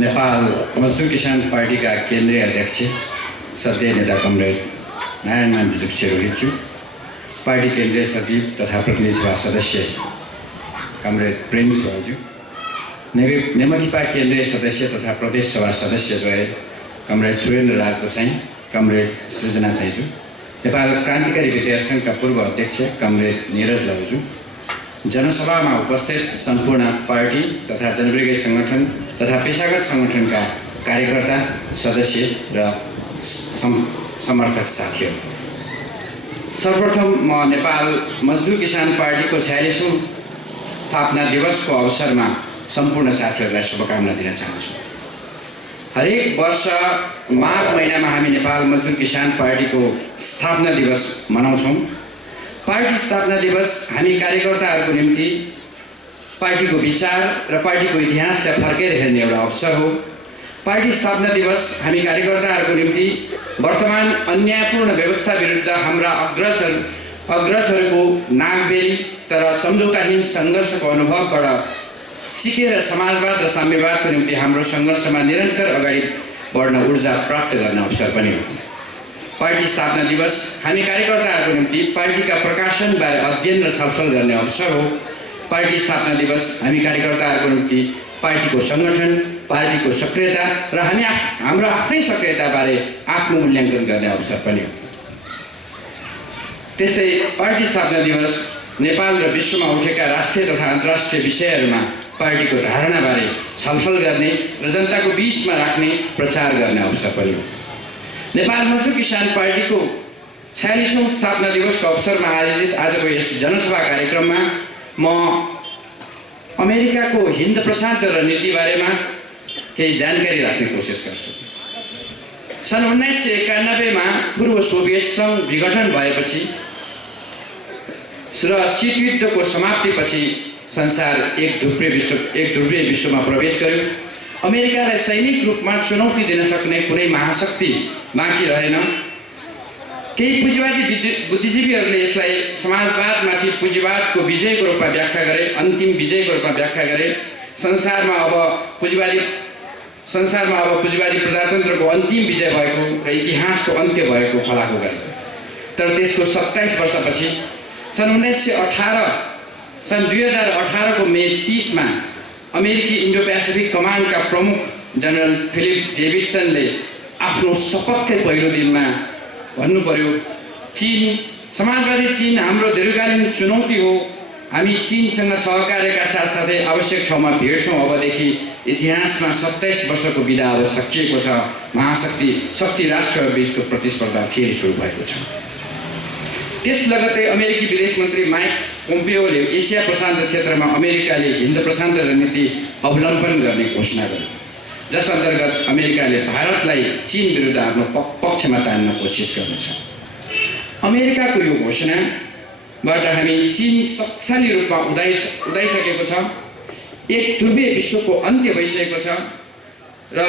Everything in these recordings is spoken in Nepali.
नेपाल मजदुर किसान पार्टीका केन्द्रीय अध्यक्ष सत्य नेता कमरेड नारायण विजुक शेरोहितज्यू, पार्टी केन्द्रीय सचिव तथा प्रतिनिधि सभा सदस्य कमरेड प्रेम सुवालज्यू, नेमकिपा केन्द्रीय सदस्य तथा प्रदेश सभा सदस्यद्वय कमरेड सुरेन्द्र राज गोसाई, कमरेड सृजना साईज्यू, नेपाल क्रान्तिकारी विद्यार्थी सङ्घका पूर्व अध्यक्ष कमरेड निरज लवज्यू, जनसभामा उपस्थित सम्पूर्ण पार्टी तथा जनविरोधी सङ्गठन तथा पेशागत सङ्गठनका कार्यकर्ता, सदस्य र समर्थक साथीहरू, सर्वप्रथम म नेपाल मजदुर किसान पार्टीको 46औं स्थापना दिवसको अवसरमा सम्पूर्ण साथीहरूलाई शुभकामना दिन चाहन्छु। हरेक वर्ष माघ महिनामा हामी नेपाल मजदुर किसान पार्टीको स्थापना दिवस मनाउँछौँ। पार्टी स्थापना दिवस हामी कार्यकर्ताहरूको निम्ति पार्टीको विचार र पार्टीको इतिहासलाई फर्केर हेर्ने एउटा अवसर हो। पार्टी स्थापना दिवस हामी कार्यकर्ताहरूको निम्ति वर्तमान अन्यायपूर्ण व्यवस्था विरुद्ध हाम्रा अग्रजहरूको नागबेली तर सम्झौताहीन सङ्घर्षको अनुभवबाट सिकेर समाजवाद र साम्यवादको निम्ति हाम्रो सङ्घर्षमा निरन्तर अगाडि बढ्न ऊर्जा प्राप्त गर्ने अवसर पनि हो। पार्टी स्थापना दिवस हामी कार्यकर्ताहरूको निम्ति पार्टीका प्रकाशनबारे अध्ययन र छलफल गर्ने अवसर हो। पार्टी स्थापना दिवस हामी कार्यकर्ताहरूको निम्ति पार्टीको सङ्गठन, पार्टीको सक्रियता र हाम्रो आफ्नै सक्रियताबारे आत्ममूल्याङ्कन गर्ने अवसर पनि हो। त्यस्तै पार्टी स्थापना दिवस नेपाल र विश्वमा उठेका राष्ट्रिय तथा अन्तर्राष्ट्रिय विषयहरूमा पार्टीको धारणाबारे छलफल गर्ने र जनताको बीचमा राख्ने प्रचार गर्ने अवसर पनि हो। नेपाल मजदुर किसान पार्टीको 46औं स्थापना दिवसको अवसरमा आयोजित आजको यस जनसभा कार्यक्रममा म अमेरिकाको हिन्द प्रशान्त रणनीतिबारेमा केही जानकारी राख्ने कोसिस गर्छु। सन् 1991मा पूर्व सोभियत सङ्घ विघटन भएपछि र शीतयुद्धको समाप्तिपछि संसार एक ध्रुवीय विश्वमा प्रवेश गर्यो। अमेरिकालाई सैनिक रूपमा चुनौती दिन सक्ने कुनै महाशक्ति बाँकी रहेन। केही पुँजीवादी बुद्धिजीवीहरूले यसलाई समाजवादमाथि पुँजीवादको विजयको रूपमा व्याख्या गरे, अन्तिम विजयको रूपमा व्याख्या गरे। संसारमा अब पुँजीवादी प्रजातन्त्रको अन्तिम विजय भएको र इतिहासको अन्त्य भएको फलाको गरे। तर त्यसको 27 वर्षपछि सन् 2018 को मे 30 मा अमेरिकी इन्डो पेसिफिक कमान्डका प्रमुख जनरल फिलिप डेभिडसनले आफ्नो शपथकै पहिलो दिनमा भन्नु पर्यो, समाजवादी चीन हाम्रो दीर्घकालीन चुनौती हो। हामी चीनसँग सहकार्यका साथसाथै आवश्यक ठाउँमा भेट्छौँ। अबदेखि इतिहासमा 27 वर्षको विधा अब सकिएको छ। शक्ति राष्ट्रहरू बीचको प्रतिस्पर्धा फेरि सुरु भएको छ। त्यस लगत्तै अमेरिकी विदेश मन्त्री माइक पोम्पियोले एसिया प्रशान्त क्षेत्रमा अमेरिकाले हिन्द प्रशान्त रणनीति अवलम्बन गर्ने घोषणा गर्यो, जस अन्तर्गत अमेरिकाले भारतलाई चीन विरुद्ध आफ्नो पक्षमा तान्न कोसिस गर्नेछ। अमेरिकाको यो घोषणाबाट हामी चीन शक्तिशाली रूपमा उदाइसकेको छ। एक ध्रुवीय विश्वको अन्त्य भइसकेको छ र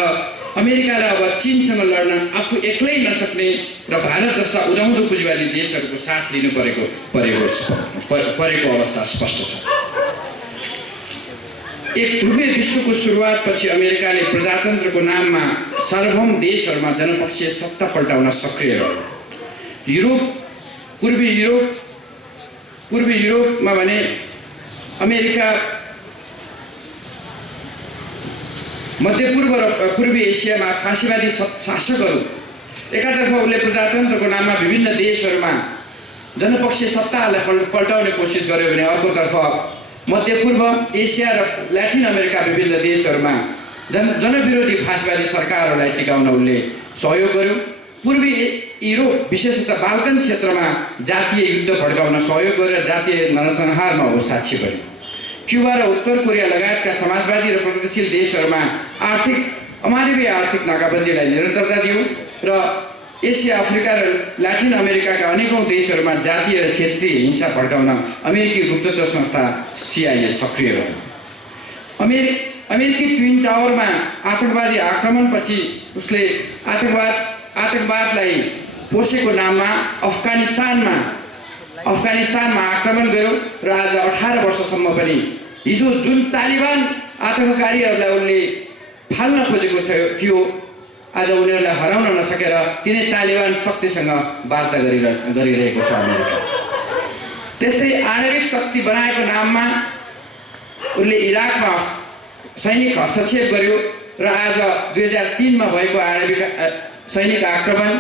अमेरिकाले अब चीनसँग लड्न आफू एक्लै नसक्ने र भारत जस्ता उदाउँदो पुँजीवादी देशहरूको साथ लिनु परेको अवस्था स्पष्ट छ। एक ध्रुवीय विश्वको सुरुवातपछि अमेरिकाले प्रजातन्त्रको नाममा सार्वभौम देशहरूमा जनपक्षीय सत्ता पल्टाउन सक्रिय रह्यो। पूर्वी युरोपमा भने अमेरिका मध्यपूर्व र पूर्वी एसियामा फाँसीवादी शासकहरू एकातर्फ उसले प्रजातन्त्रको नाममा विभिन्न देशहरूमा जनपक्षीय सत्ताहरूलाई पल्टाउने कोसिस गर्यो भने अर्कोतर्फ मध्यपूर्व एसिया र ल्याटिन अमेरिका विभिन्न देशहरूमा जनविरोधी फाँसीवादी सरकारहरूलाई टिकाउन उसले सहयोग गर्यो। पूर्वी युरोप विशेषतः बाल्कन क्षेत्रमा जातीय युद्ध भड्काउन सहयोग गरेर जातीय नरसंहारमा साक्षी बन्यो। क्युबा र उत्तर कोरिया लगायतका समाजवादी र प्रगतिशील देशहरूमा अमानवीय आर्थिक नाकाबन्दीलाई निरन्तरता दियो र एसिया, अफ्रिका र ल्याटिन अमेरिकाका अनेकौं देशहरूमा जातीय र क्षेत्रीय हिंसा भड्काउन अमेरिकी गुप्तचर संस्था CIA सक्रिय रह्यो। अमेरिकी ट्विन टावरमा आतंकवादी आक्रमणपछि उसले आतंकवादलाई पोसेको नाममा अफगानिस्तानमा आक्रमण गर्यो र आज 18 वर्षसम्म पनि हिजो जुन तालिबान आतंककारीहरूलाई उनले फाल्न खोजेको थियो। आज उनीहरूलाई हराउन नसकेर तिनै तालिबान शक्तिसँग वार्ता गरिरहेको छ अमेरिका। त्यस्तै आणविक शक्ति बनाएको नाममा उनले इराकमा सैनिक हस्तक्षेप गर्यो र आज 2003 मा भएको आणविक सैनिक आक्रमण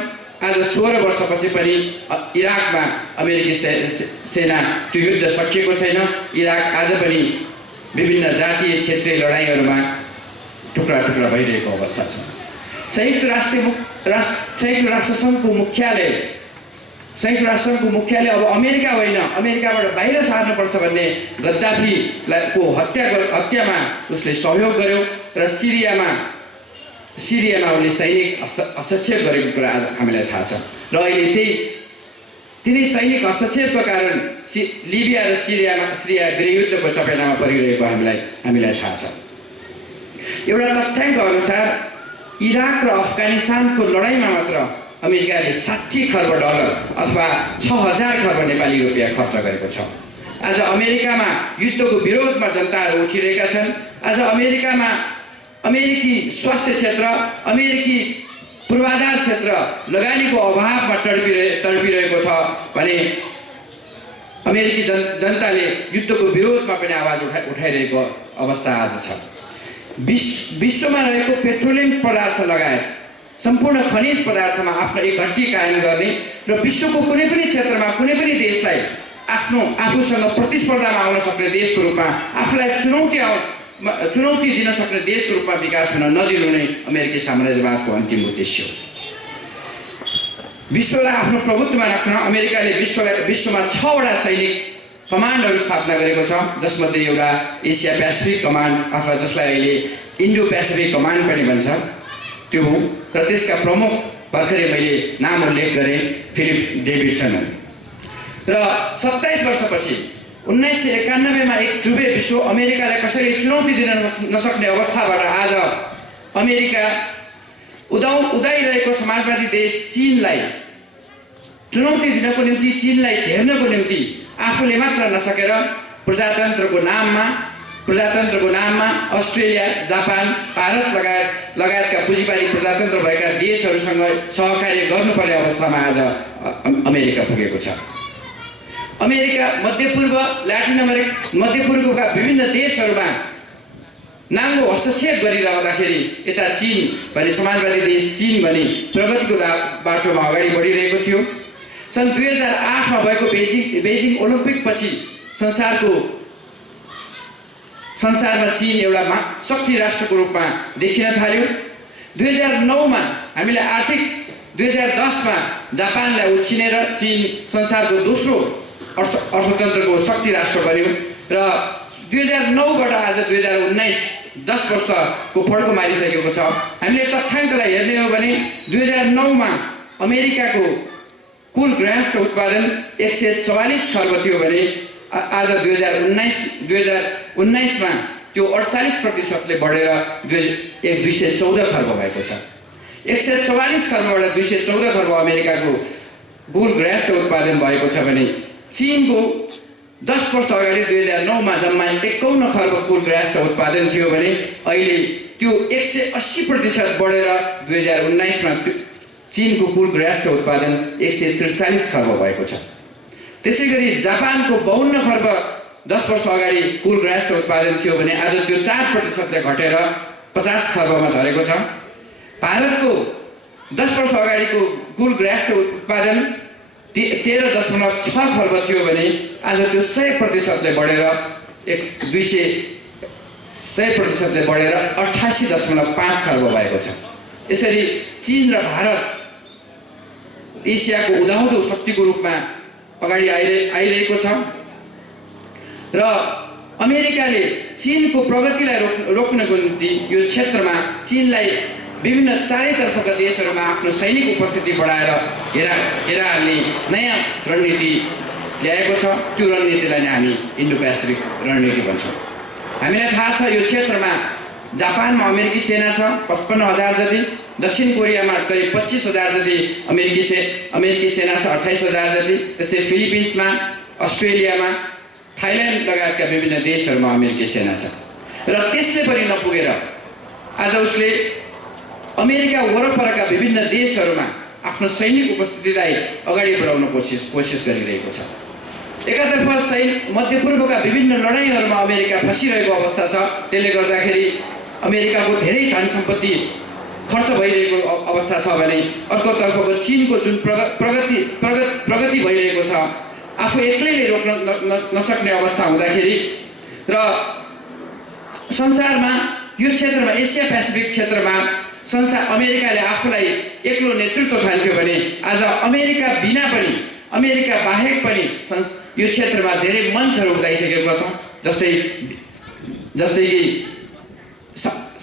आज 16 वर्षपछि पनि इराकमा अमेरिकी सेना त्यो युद्ध सकिएको छैन। इराक आज पनि विभिन्न जातीय क्षेत्रीय लडाइँहरूमा टुक्रा टुक्रा भइरहेको अवस्था छ। संयुक्त राष्ट्रसङ्घको मुख्यालय अब अमेरिका होइन, अमेरिकाबाट बाहिर सार्नुपर्छ भन्ने गद्दाफीको हत्यामा उसले सहयोग गर्यो र सिरियामा उनले सैनिक हस्तक्षेप गरेको कुरा आज हामीलाई थाहा छ। र अहिले तिनै सैनिक हस्तक्षेपको कारण लिबिया र सिरिया गृहयुद्धको चपेटामा परिरहेको हामीलाई थाहा छ। एउटा तथ्याङ्क अनुसार इराक र अफगानिस्तानको लडाइँमा मात्र अमेरिकाले 60 खर्ब डलर अथवा 6000 खर्ब नेपाली रुपियाँ खर्च गरेको छ। आज अमेरिकामा युद्धको विरोधमा जनताहरू उठिरहेका छन्। आज अमेरिकामा अमेरिकी स्वास्थ्य क्षेत्र, अमेरिकी पूर्वाधार क्षेत्र लगानीको अभावमा तडपिरहेको छ भने अमेरिकी जनताले युद्धको विरोधमा पनि आवाज उठाइरहेको अवस्था आज छ। विश्वमा रहेको पेट्रोलियम पदार्थ लगायत सम्पूर्ण खनिज पदार्थमा आफ्नो एक घटी कायम गर्ने र विश्वको कुनै पनि क्षेत्रमा कुनै पनि देशलाई आफूसँग प्रतिस्पर्धामा आउन सक्ने देशको रूपमा आफूलाई चुनौती दिन सक्ने देशको रूपमा विकास हुन नदिनु नै अमेरिकी साम्राज्यवादको अन्तिम उद्देश्य हो। विश्वलाई आफ्नो प्रभुत्वमा राख्न अमेरिकाले विश्वमा 6 वटा सैनिक कमान्डहरू स्थापना गरेको छ, जसमध्ये एउटा एसिया पेसिफिक कमान्ड अथवा जसलाई अहिले इन्डो पेसिफिक कमान्ड पनि भन्छ त्यो हो। र त्यसका प्रमुख भर्खरै मैले नाम उल्लेख गरेँ फिलिप डेभिडसन हो। र 27 वर्षपछि 1991 मा एक ध्रुवीय विश्व अमेरिकालाई कसैले चुनौती दिन नसक्ने अवस्थाबाट आज अमेरिका उदाइरहेको समाजवादी देश चीनलाई चुनौती दिनको निम्ति, चीनलाई घेर्नको निम्ति आफूले मात्र नसकेर प्रजातन्त्रको नाममा अस्ट्रेलिया, जापान, भारत लगायतका पुँजीवादी प्रजातन्त्र भएका देशहरूसँग सहकार्य गर्नुपर्ने अवस्थामा आज अमेरिका पुगेको छ। अमेरिका मध्यपूर्व, ल्याटिन अमेरिका, मध्यपूर्वका विभिन्न देशहरूमा नाङ्गो हस्तक्षेप गरिरहँदाखेरि यता चीन भने समाजवादी देश चीन भने प्रगतिको बाटोमा अगाडि बढिरहेको थियो। सन् 2008 मा भएको बेजिङ ओलम्पिक पछि संसारमा चीन एउटा शक्ति राष्ट्रको रूपमा देखिन थाल्यो। 2009 मा हामीले 2010 मा जापानलाई उछिनेर चीन संसारको दोस्रो अर्थतन्त्रको शक्ति राष्ट्र बन्यो र 2009 बाट आज 2019 10 वर्षको फड्को मारिसकेको छ। हामीले तथ्याङ्कलाई हेर्ने हो भने 2009 मा अमेरिकाको कुल गृहस्थ उत्पादन 144 खर्ब थियो भने आज 2019 मा त्यो 48% बढेर 214 खर्ब भएको छ। 144 खर्बबाट 214 खर्ब अमेरिकाको कुल गृहस्थ उत्पादन भएको छ भने चीनको 10 वर्ष अगाडि 2009 मा जम्मा 51 खर्ब कुल गृहस्थ उत्पादन थियो भने अहिले त्यो 180% बढेर 2019 मा चीनको कुल गृहस्थ उत्पादन 143 खर्ब भएको छ। त्यसैगरी जापानको 52 खर्ब 10 वर्ष अगाडि कुल गृहस्थ उत्पादन थियो भने आज त्यो 4% घटेर 50 खर्बमा झरेको छ। भारतको 10 वर्ष अगाडिको कुल गृहस्थ उत्पादन 13.6 खर्ब थियो भने आज त्यो 100% बढेर 88.5 खर्ब भएको छ। यसरी चीन र भारत एसियाको उदाउँदो शक्तिको रूपमा अगाडि आइरहेको छ र अमेरिकाले चीनको प्रगतिलाई रोक्नको निम्ति यो क्षेत्रमा चीनलाई विभिन्न चारैतर्फका देशहरूमा आफ्नो सैनिक उपस्थिति बढाएर घेरा हाल्ने नयाँ रणनीति ल्याएको छ। त्यो रणनीतिलाई नै हामी इन्डो पेसिफिक रणनीति भन्छौँ। हामीलाई थाहा छ यो क्षेत्रमा जापानमा अमेरिकी सेना छ 55,000 जति, दक्षिण कोरियामा करिब 25,000 जति अमेरिकी सेना छ 28,000 जति, त्यस्तै फिलिपिन्समा, अस्ट्रेलियामा, थाइल्यान्ड लगायतका विभिन्न देशहरूमा अमेरिकी सेना छ। र त्यसले पनि नपुगेर आज उसले अमेरिका वरपरका विभिन्न देशहरूमा आफ्नो सैनिक उपस्थितिलाई अगाडि बढाउन कोसिस गरिरहेको छ। एकातर्फ मध्यपूर्वका विभिन्न लडाइँहरूमा अमेरिका फसिरहेको अवस्था छ, त्यसले गर्दाखेरि अमेरिकाको धेरै धन सम्पत्ति खर्च भइरहेको अवस्था छ भने अर्कोतर्फको चीनको जुन प्रगति भइरहेको छ, आफू एक्लैले रोक्न नसक्ने अवस्था हुँदाखेरि र संसारमा यो क्षेत्रमा एसिया पेसिफिक क्षेत्रमा अमेरिकाले आफूलाई एक्लो नेतृत्व ठान्थ्यो भने आज अमेरिका बिना पनि अमेरिका बाहेक पनि यो क्षेत्रमा धेरै मञ्चहरू उदाइसकेका छौँ, जस्तै कि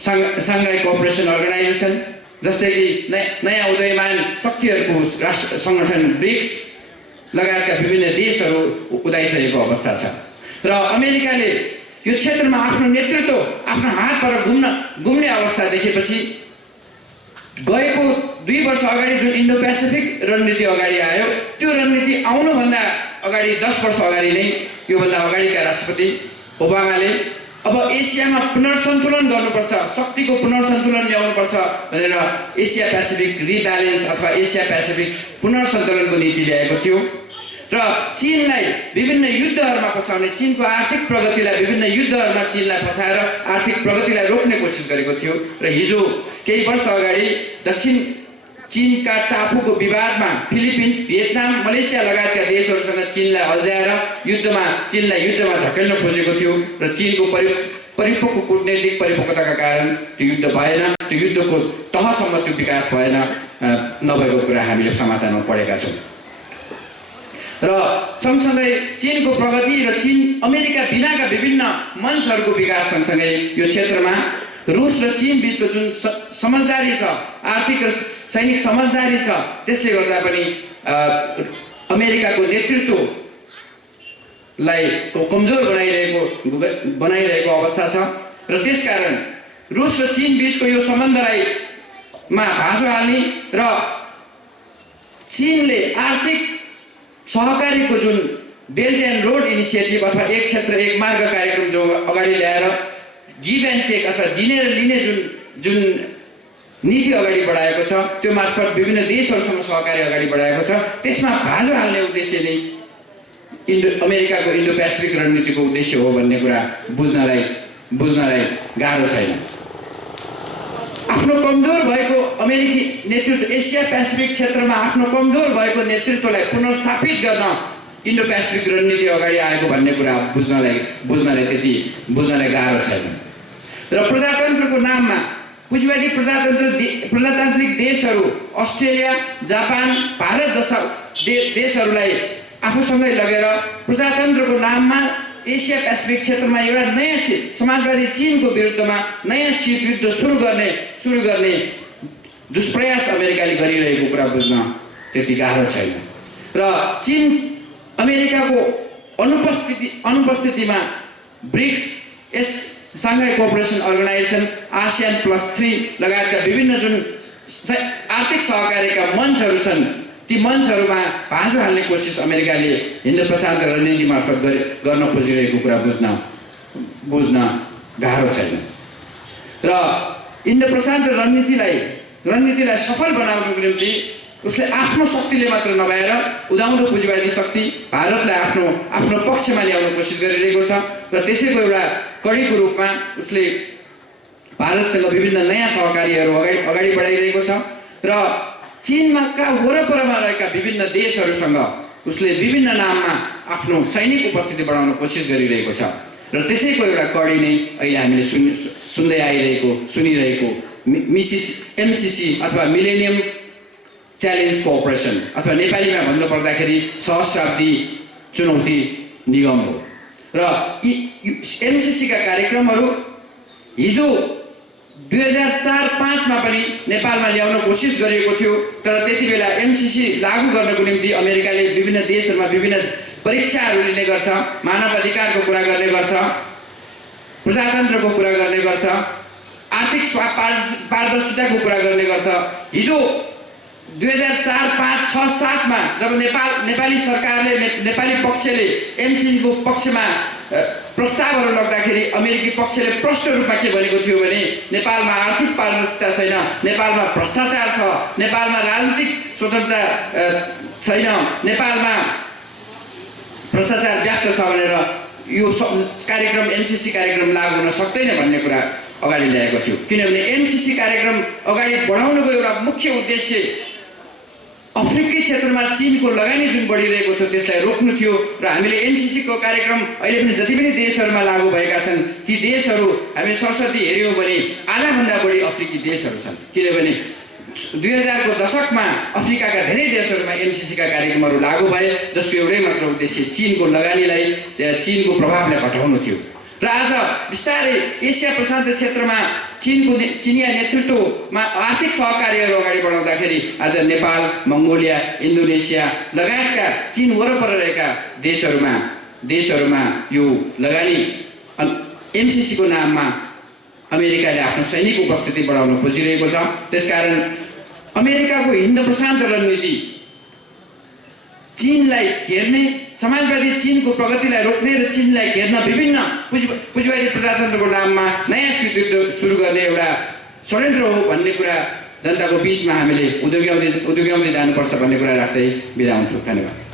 साङ्घाई कोअपरेसन अर्गनाइजेसन, जस्तै कि नयाँ उदयमान शक्तिहरूको राष्ट्र सङ्गठन ब्रिक्स लगायतका विभिन्न देशहरू उदाइसकेको अवस्था छ र अमेरिकाले यो क्षेत्रमा आफ्नो नेतृत्व आफ्नो हातबाट घुम्ने अवस्था देखेपछि गएको 2 वर्ष अगाडि जुन इन्डो पेसिफिक रणनीति अगाडि आयो, त्यो रणनीति आउनुभन्दा अगाडि 10 वर्ष अगाडि नै योभन्दा अगाडिका राष्ट्रपति ओबामाले अब एसियामा पुनर्सन्तुलन गर्नुपर्छ, शक्तिको पुनर्सन्तुलन ल्याउनुपर्छ भनेर एसिया पेसिफिक रिब्यालेन्स अथवा एसिया पेसिफिक पुनर्सन्तुलनको नीति ल्याएको थियो र चीनलाई विभिन्न युद्धहरूमा फसाउने, चीनको आर्थिक प्रगतिलाई विभिन्न युद्धहरूमा चीनलाई फसाएर आर्थिक प्रगतिलाई रोक्ने कोसिस गरेको थियो र हिजो केही वर्ष अगाडि दक्षिण चीनका टापुको विवादमा फिलिपिन्स, भियतनाम, मलेसिया लगायतका देशहरूसँग चीनलाई अल्झाएर चीनलाई युद्धमा धकेल्न खोजेको थियो र चीनको परिपक्व कूटनैतिक परिपक्वताका कारण त्यो युद्ध भएन, त्यो युद्धको तहसम्म त्यो विकास भएन, नभएको कुरा हामीले समाचारमा पढेका छौँ। र सँगसँगै चीनको प्रगति र चीन अमेरिका बिनाका विभिन्न मञ्चहरूको विकास सँगसँगै यो क्षेत्रमा रुस र चीन बिचको जुन समझदारी छ, आर्थिक र सैनिक समझदारी छ, त्यसले गर्दा पनि अमेरिकाको नेतृत्वलाई कमजोर बनाइरहेको अवस्था छ र त्यसकारण रुस र चीन बिचको यो सम्बन्धलाई भाँचो हाल्ने र चीनले आर्थिक सहकारीको जुन बेल्ट एन्ड रोड इनिसिएटिभ अथवा एक क्षेत्र एक मार्ग कार्यक्रम जो अगाडि ल्याएर गिभ एन्ड टेक अथवा दिने र लिने जुन नीति अगाडि बढाएको छ, त्यो मार्फत विभिन्न देशहरूसँग सहकारी अगाडि बढाएको छ, त्यसमा भाँजो हाल्ने उद्देश्य नै अमेरिकाको इन्डो पेसिफिक रणनीतिको उद्देश्य हो भन्ने कुरा बुझ्नलाई गाह्रो छैन। आफ्नो कमजोर भएको अमेरिकी नेतृत्व एसिया पेसिफिक क्षेत्रमा आफ्नो कमजोर भएको नेतृत्वलाई पुनर्स्थापित गर्न इन्डो पेसिफिक रणनीति अगाडि आएको भन्ने कुरा बुझ्नलाई गाह्रो छैन र प्रजातन्त्रको नाममा पुँजीवादी प्रजातान्त्रिक देशहरू अस्ट्रेलिया, जापान, भारत जस्ता देशहरूलाई आफूसँगै लगेर प्रजातन्त्रको नाममा एसिया पेसिफिक क्षेत्रमा एउटा नयाँ समाजवादी चीनको विरुद्धमा नयाँ शीत युद्ध सुरु गर्ने दुष्प्रयास अमेरिकाले गरिरहेको कुरा बुझ्न त्यति गाह्रो छैन र चीन अमेरिकाको अनुपस्थितिमा BRICS, Shanghai cooperation organisation, ASEAN +3 लगायतका विभिन्न जुन आर्थिक सहकारीका मञ्चहरू छन्, ती मञ्चहरूमा भाँजो हाल्ने कोसिस अमेरिकाले हिन्द प्रशान्त रणनीति मार्फत गर्न खोजिरहेको कुरा बुझ्न गाह्रो छैन र इन्डो प्रशान्त रणनीतिलाई सफल बनाउनको निम्ति उसले आफ्नो शक्तिले मात्र नभएर उदाउँदो पुँजीवादी शक्ति भारतलाई आफ्नो पक्षमा ल्याउन कोसिस गरिरहेको छ र त्यसैको एउटा कडीको रूपमा उसले भारतसँग विभिन्न नयाँ सहकारीहरू अगाडि बढाइरहेको छ र चीनका वरपरमा रहेका विभिन्न देशहरूसँग उसले विभिन्न नाममा आफ्नो सैनिक उपस्थिति बढाउन कोसिस गरिरहेको छ र त्यसैको एउटा कडी नै अहिले हामीले सुनिरहेको MCC अथवा मिलेनियम च्यालेन्ज कोअपरेसन अथवा नेपालीमा भन्नुपर्दाखेरि सहस्राब्दी चुनौती निगम हो र MCC का कार्यक्रमहरू हिजो 2004-05 मा पनि नेपालमा ल्याउन कोसिस गरिएको थियो तर त्यति बेला MCC लागू गर्नको निम्ति अमेरिकाले विभिन्न देशहरूमा विभिन्न परीक्षाहरू लिने गर्छ, मानव अधिकारको कुरा गर्ने गर्छ, प्रजातन्त्रको कुरा गर्ने गर्छ, आर्थिक पारदर्शिताको कुरा गर्ने गर्छ। हिजो 2004-05-06-07 मा जब नेपाली सरकारले नेपाली पक्षले MCC को पक्षमा प्रस्तावहरू लग्दाखेरि अमेरिकी पक्षले प्रष्ट रूपमा के भनेको थियो भने नेपालमा आर्थिक पारदर्शिता छैन, नेपालमा भ्रष्टाचार छ, नेपालमा राजनीतिक स्वतन्त्रता छैन, नेपालमा भ्रष्टाचार व्याप्त छ भनेर यो कार्यक्रम एमसिसी कार्यक्रम लागू हुन सक्दैन भन्ने कुरा अगाडि ल्याएको थियो। किनभने एमसिसी कार्यक्रम अगाडि बढाउनुको एउटा मुख्य उद्देश्य अफ्रिकी क्षेत्रमा चीनको लगानी जुन बढिरहेको छ त्यसलाई रोक्नु थियो र हामीले एमसिसीको कार्यक्रम अहिले पनि जति पनि देशहरूमा लागू भएका छन् ती देशहरू हामी सरस्वती हेऱ्यौँ भने आधाभन्दा बढी अफ्रिकी देशहरू छन्। किनभने 2000 को दशकमा अफ्रिकाका धेरै देशहरूमा एमसिसीका कार्यक्रमहरू लागू भए जसको एउटै मात्र उद्देश्य चीनको लगानीलाई चीनको प्रभावलाई घटाउनु थियो। र आज बिस्तारै एसिया प्रशान्त क्षेत्रमा चिनिया नेतृत्वमा आर्थिक सहकार्यहरू अगाडि बढाउँदाखेरि आज नेपाल, मङ्गोलिया, इन्डोनेसिया लगायतका चीन वरपर रहेका देशहरूमा यो लगानी एमसिसीको नाममा अमेरिकाले आफ्नो सैनिक उपस्थिति बढाउन खोजिरहेको छ। त्यसकारण अमेरिकाको हिन्द प्रशान्त रणनीति चीनलाई घेर्ने, समाजवादी चीनको प्रगतिलाई रोक्ने र चीनलाई घेर्न विभिन्न पुँजीवादी प्रजातन्त्रको नाममा नयाँ युद्ध सुरु गर्ने एउटा षड्यन्त्र हो भन्ने कुरा जनताको बीचमा हामीले उद्योग्याउँदै जानुपर्छ भन्ने कुरा राख्दै बिदा हुन्छु। धन्यवाद।